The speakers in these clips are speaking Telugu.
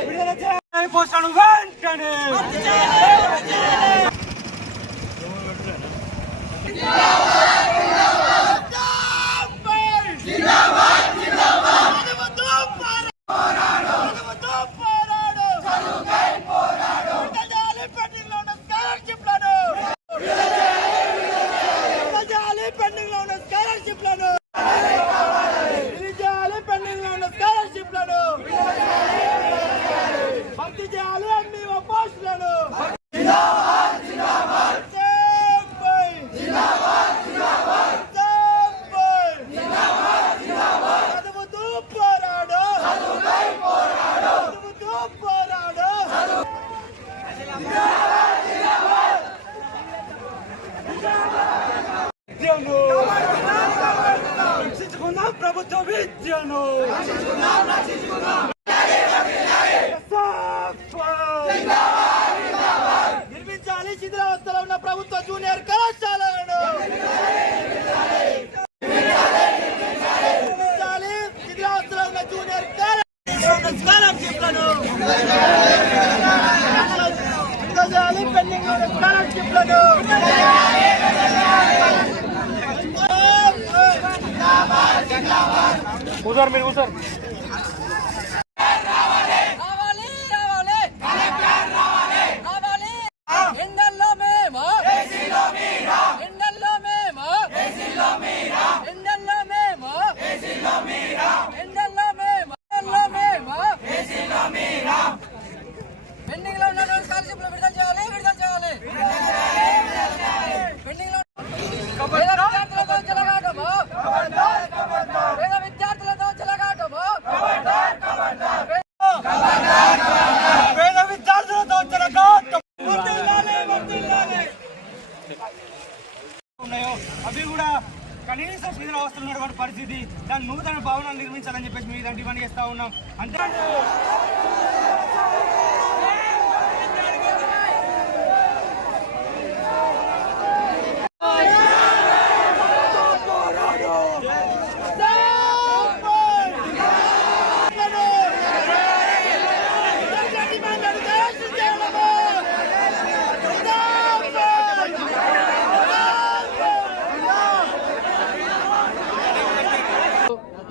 విడుదల చేయాలని పోస్టులను వెంటనే శిథిలావస్థలో ఉన్న జూనియర్ ఉన్నటువంటి పరిస్థితి దాని నూతన భవనాలు నిర్మించాలని చెప్పేసి మేము ఇలాంటివన్నీ చేస్తా ఉన్నాం. అంటే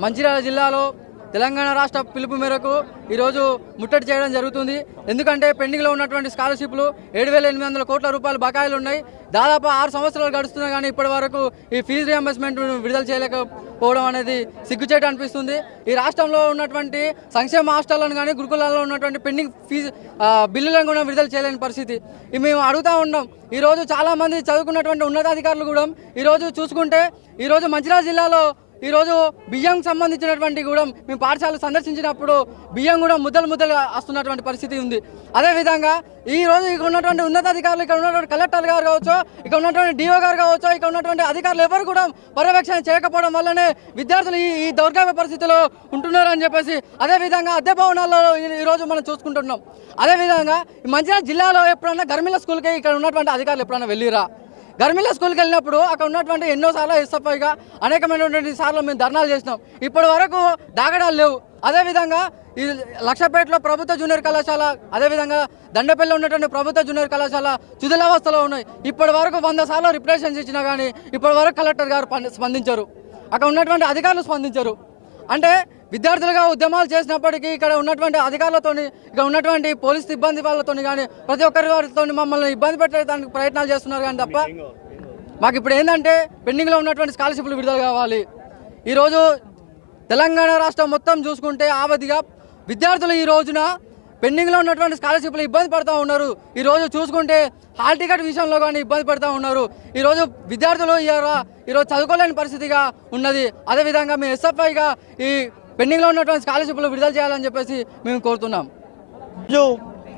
మంచిర్యాల జిల్లాలో తెలంగాణ రాష్ట్ర పిలుపు మేరకు ఈరోజు ముట్టడి చేయడం జరుగుతుంది. ఎందుకంటే పెండింగ్లో ఉన్నటువంటి స్కాలర్షిప్లు ఏడు వేల ఎనిమిది వందల కోట్ల రూపాయలు బకాయిలు ఉన్నాయి. దాదాపు ఆరు సంవత్సరాలు గడుస్తున్నా కానీ ఇప్పటి వరకు ఈ ఫీజు రియంబర్స్మెంట్ విడుదల చేయలేకపోవడం అనేది సిగ్గుచేట అనిపిస్తుంది. ఈ రాష్ట్రంలో ఉన్నటువంటి సంక్షేమ హాస్టళ్ళను కానీ గురుకులాల్లో ఉన్నటువంటి పెండింగ్ ఫీజు బిల్లులను కూడా విడుదల చేయలేని పరిస్థితి. మేము అడుగుతా ఉన్నాం. ఈరోజు చాలామంది చదువుకున్నటువంటి ఉన్నతాధికారులు కూడా ఈరోజు చూసుకుంటే ఈరోజు మంచిర్యాల జిల్లాలో ఈరోజు బియ్యం సంబంధించినటువంటి కూడా మేము పాఠశాలలు సందర్శించినప్పుడు బియ్యం కూడా ముద్దలు ముద్దలు వస్తున్నటువంటి పరిస్థితి ఉంది. అదేవిధంగా ఈ రోజు ఇక్కడ ఉన్నటువంటి ఉన్నతాధికారులు ఇక్కడ ఉన్నటువంటి కలెక్టర్ గారు కావచ్చు ఇక్కడ ఉన్నటువంటి డిఓ గారు కావచ్చు ఇక్కడ ఉన్నటువంటి అధికారులు ఎవరు కూడా పర్యవేక్షణ చేయకపోవడం వల్లనే విద్యార్థులు ఈ ఈ దౌర్గమ్య పరిస్థితిలో ఉంటున్నారు అని చెప్పేసి అదేవిధంగా అద్దె భవనాల్లో ఈరోజు మనం చూసుకుంటున్నాం. అదేవిధంగా ఈ మంచిర్యాల జిల్లాలో ఎప్పుడన్నా గర్మిల స్కూల్కి ఇక్కడ ఉన్నటువంటి అధికారులు ఎప్పుడన్నా వెళ్ళిరా? గర్మిల స్కూల్కి వెళ్ళినప్పుడు అక్కడ ఉన్నటువంటి ఎన్నో సార్లు ఎస్ఎఫ్ఐగా అనేకమైనటువంటి సార్లు మేము ధర్నాలు చేసినాం. ఇప్పటి వరకు దాగడాలు లేవు. అదేవిధంగా ఈ లక్షపేటలో ప్రభుత్వ జూనియర్ కళాశాల అదేవిధంగా దండపల్లిలో ఉన్నటువంటి ప్రభుత్వ జూనియర్ కళాశాల తుదిలావస్థలో ఉన్నాయి. ఇప్పటి వరకు వంద సార్లు రిప్రజెంటేషన్స్ ఇచ్చినా కానీ ఇప్పటి వరకు కలెక్టర్ గారు స్పందించారు స్పందించరు. అక్కడ ఉన్నటువంటి అధికారులు స్పందించరు. అంటే విద్యార్థులుగా ఉద్యమాలు చేసినప్పటికీ ఇక్కడ ఉన్నటువంటి అధికారులతోని ఇక్కడ ఉన్నటువంటి పోలీస్ సిబ్బంది వాళ్ళతో కానీ ప్రతి ఒక్కరి వారితో మమ్మల్ని ఇబ్బంది పెట్టడానికి ప్రయత్నాలు చేస్తున్నారు కానీ తప్ప మాకు ఇప్పుడు ఏంటంటే పెండింగ్లో ఉన్నటువంటి స్కాలర్షిప్లు విడుదల కావాలి. ఈరోజు తెలంగాణ రాష్ట్రం మొత్తం చూసుకుంటే ఆవధిగా విద్యార్థులు ఈ రోజున పెండింగ్లో ఉన్నటువంటి స్కాలర్షిప్లు ఇబ్బంది పడుతూ ఉన్నారు. ఈరోజు చూసుకుంటే హాల్ టికెట్ విషయంలో కానీ ఇబ్బంది పడుతూ ఉన్నారు. ఈరోజు విద్యార్థులు ఈరోజు చదువుకోలేని పరిస్థితిగా ఉన్నది. అదేవిధంగా మేము ఎస్ఎఫ్ఐగా ఈ పెండింగ్లో ఉన్నటువంటి స్కాలర్షిప్లు విడుదల చేయాలని చెప్పేసి మేము కోరుతున్నాం.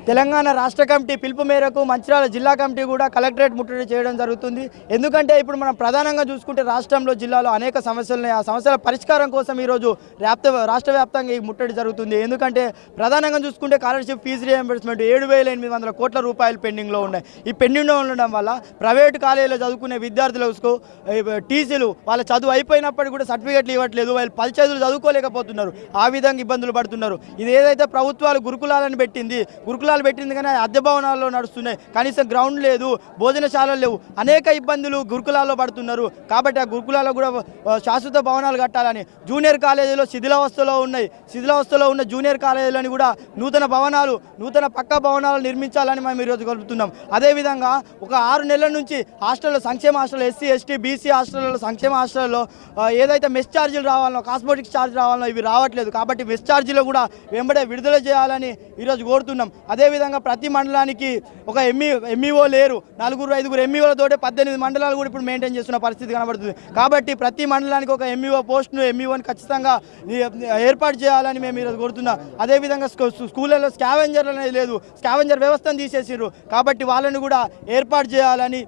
తెలంగాణ రాష్ట్ర కమిటీ పిలుపు మేరకు మంచిర్యాల జిల్లా కమిటీ కూడా కలెక్టరేట్ ముట్టడి చేయడం జరుగుతుంది. ఎందుకంటే ఇప్పుడు మనం ప్రధానంగా చూసుకుంటే రాష్ట్రంలో జిల్లాలో అనేక సమస్యలు ఉన్నాయి ఆ సమస్యల పరిష్కారం కోసం ఈరోజు వ్యాప్త రాష్ట్ర వ్యాప్తంగా ఈ ముట్టడి జరుగుతుంది. ఎందుకంటే ప్రధానంగా చూసుకుంటే స్కాలర్షిప్ ఫీజు రియంబర్స్మెంట్ ఏడు వేల ఎనిమిది వందల కోట్ల రూపాయలు పెండింగ్లో ఉన్నాయి. ఈ పెండింగ్లో ఉండడం వల్ల ప్రైవేటు కాలేజీలో చదువుకునే విద్యార్థులకు టీసీలు వాళ్ళ చదువు అయిపోయినప్పటికీ కూడా సర్టిఫికెట్లు ఇవ్వట్లేదు. వాళ్ళు పది చదువులు చదువుకోలేకపోతున్నారు. ఆ విధంగా ఇబ్బందులు పడుతున్నారు. ఇది ఏదైతే ప్రభుత్వాలు గురుకులాలను పెట్టింది గురుకులాలు గురుకులాలు పెట్టింది కానీ అద్దె భవనాల్లో నడుస్తున్నాయి. కనీసం గ్రౌండ్ లేదు భోజనశాలలు లేవు. అనేక ఇబ్బందులు గురుకులాల్లో పడుతున్నారు. కాబట్టి ఆ గురుకులాల్లో కూడా శాశ్వత భవనాలు కట్టాలని జూనియర్ కాలేజీలో శిథిలావస్థలో ఉన్నాయి. శిథిలావస్థలో ఉన్న జూనియర్ కాలేజీలని కూడా నూతన భవనాలు నూతన పక్క భవనాలు నిర్మించాలని మేము ఈరోజు కలుపుతున్నాం అదేవిధంగా ఒక ఆరు నెలల నుంచి హాస్టల్లో సంక్షేమ హాస్టల్ ఎస్సీ ఎస్టీ బీసీ హాస్టల్లో సంక్షేమ హాస్టల్లో ఏదైతే మెస్ ఛార్జీలు రావాలనో కాస్మోటిక్స్ ఛార్జ్ రావాలనో ఇవి రావట్లేదు. కాబట్టి మెస్ ఛార్జీలు కూడా వెంబడే విడుదల చేయాలని ఈరోజు కోరుతున్నాం. అదే అదేవిధంగా ప్రతి మండలానికి ఒక ఎంఈ ఎంఈఓ లేరు. నలుగురు ఐదుగురు ఎంఈఓలతోటే పద్దెనిమిది మండలాలు కూడా ఇప్పుడు మెయింటైన్ చేస్తున్న పరిస్థితి కనబడుతుంది. కాబట్టి ప్రతి మండలానికి ఒక ఎంఈఓ పోస్టును ఎంఈఓని ఖచ్చితంగా ఏర్పాటు చేయాలని మేము ఈరోజు కోరుతున్నాం. అదేవిధంగా స్కూళ్ళలో స్కావెంజర్లు అనేది లేదు. స్కావెంజర్ వ్యవస్థను తీసేసిర్రు. కాబట్టి వాళ్ళని కూడా ఏర్పాటు చేయాలని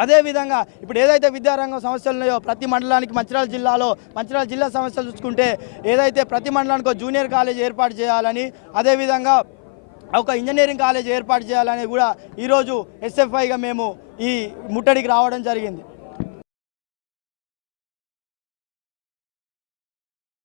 అదేవిధంగా ఇప్పుడు ఏదైతే విద్యారంగం సమస్యలు ఉన్నాయో ప్రతి మండలానికి మంచిర్యాల జిల్లాలో మంచిర్యాల జిల్లా సమస్యలు చూసుకుంటే ఏదైతే ప్రతి మండలానికి జూనియర్ కాలేజ్ ఏర్పాటు చేయాలని అదేవిధంగా ఒక ఇంజనీరింగ్ కాలేజ్ ఏర్పాటు చేయాలని కూడా ఈరోజు ఎస్ఎఫ్ఐగా మేము ఈ ముట్టడికి రావడం జరిగింది.